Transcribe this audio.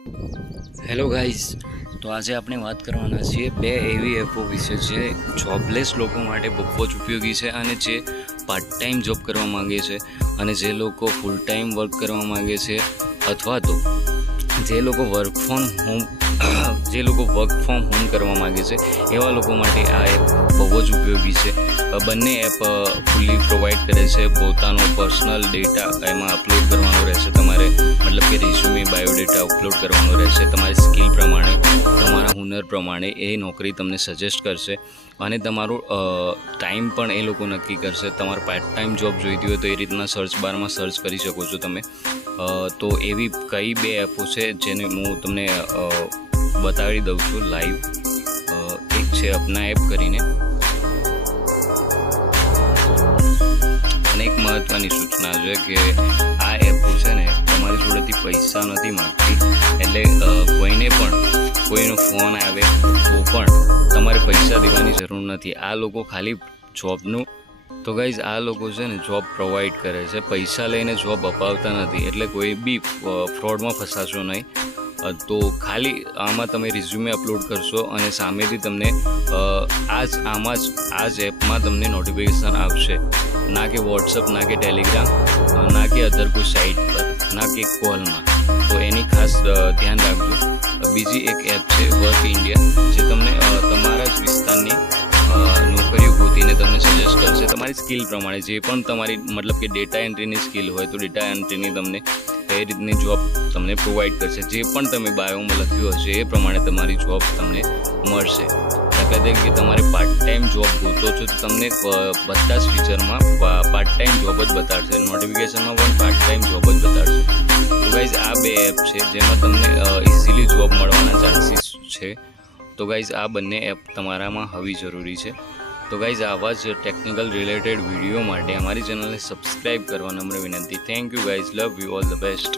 Hello guys, તો આજે આપણે વાત કરવાના છીએ બે એવી એપો વિશે જે જોબલેસ લોકો માટે બહુ જ ઉપયોગી છે અને જે પાર્ટ ટાઈમ જોબ કરવા માગે છે અને જે લોકો ફૂલ ટાઈમ વર્ક કરવા માગે છે અથવા તો જે લોકો વર્ક ફ્રોમ હોમ કરવા માગે છે એવા લોકો માટે આ એપ બહુ જ ઉપયોગી છે। બંને એપ ફૂલ્લી પ્રોવાઈડ કરે છે। પોતાનો પર્સનલ ડેટા એમાં અપલોડ કરવાનો રહેશે તમારે, મતલબ કે રિઝ્યુમે બાયોડેટા અપલોડ કરવાનો રહેશે। તમારી સ્કિલ પ્રમાણે, તમારા હુનર પ્રમાણે એ નોકરી તમને સજેસ્ટ કરશે અને તમારો ટાઈમ પણ એ લોકો નક્કી કરશે। તમારે પાર્ટ ટાઈમ જોબ જોઈતી હોય તો એ રીતના સર્ચ બારમાં સર્ચ કરી શકો છો તમે। તો એવી કઈ બે એપો છે જેને હું તમને બતાવી દઉં છું લાઈવ। એક છે અપના એપ કરીને, અને એક મહત્ત્વની સૂચના છે કે આ એપો છે ને તમારી જોડેથી પૈસા નથી માગતી, એટલે કોઈનો ફોન આવે તો પણ તમારે પૈસા દેવાની જરૂર નથી। આ લોકો ખાલી જોબનું, તો ગાઈઝ આ લોકો છે ને જોબ પ્રોવાઈડ કરે છે, પૈસા લઈને જોબ અપાવતા નથી, એટલે કોઈ બી ફ્રોડમાં ફસાશો નહીં। તો ખાલી આમાં તમે રિઝ્યુમે અપલોડ કરશો અને સામેથી તમને આ જ એપમાં તમને નોટિફિકેશન આવશે, ના કે વોટ્સઅપ, ના કે ટેલિગ્રામ, ના કે અધર કોઈ સાઇટ પર, ના કે કોલમાં। તો એની ખાસ ધ્યાન રાખજો। બીજી એક એપ છે વર્ક ઇન્ડિયા, જે તમને તમારા જ વિસ્તારની નોકરીઓ ગોતીને તમને સજેસ્ટ કરશે તમારી સ્કિલ પ્રમાણે। જે પણ તમારી મતલબ કે ડેટા એન્ટ્રીની સ્કિલ હોય તો ડેટા એન્ટ્રીની તમને એ રીતની જોબ તમને પ્રોવાઈડ કરશે। જે પણ તમે બાયોમાં લખ્યું હશે એ પ્રમાણે તમારી જોબ તમને મળશે। દાખલા તરીકે તમારે પાર્ટ ટાઈમ જોબ ગોતો છો તો તમને બધા જ ફીચરમાં પાર્ટ ટાઈમ જોબ જ બતાડશે, નોટિફિકેશનમાં પણ પાર્ટ ટાઈમ જોબ જ બતાડશે। તો ગાઈઝ આ બે એપ છે જેમાં તમને ઇઝીલી જોબ મળવાના ચાન્સીસ છે। તો ગાઈઝ આ બંને એપ તમારામાં હોવી જરૂરી છે। તો ગાઈઝ આવા જ ટેકનિકલ રિલેટેડ વિડીયો માટે અમારી ચેનલને સબસ્ક્રાઈબ કરવા નમ્ર વિનંતી। Thank you guys, love you, all the best.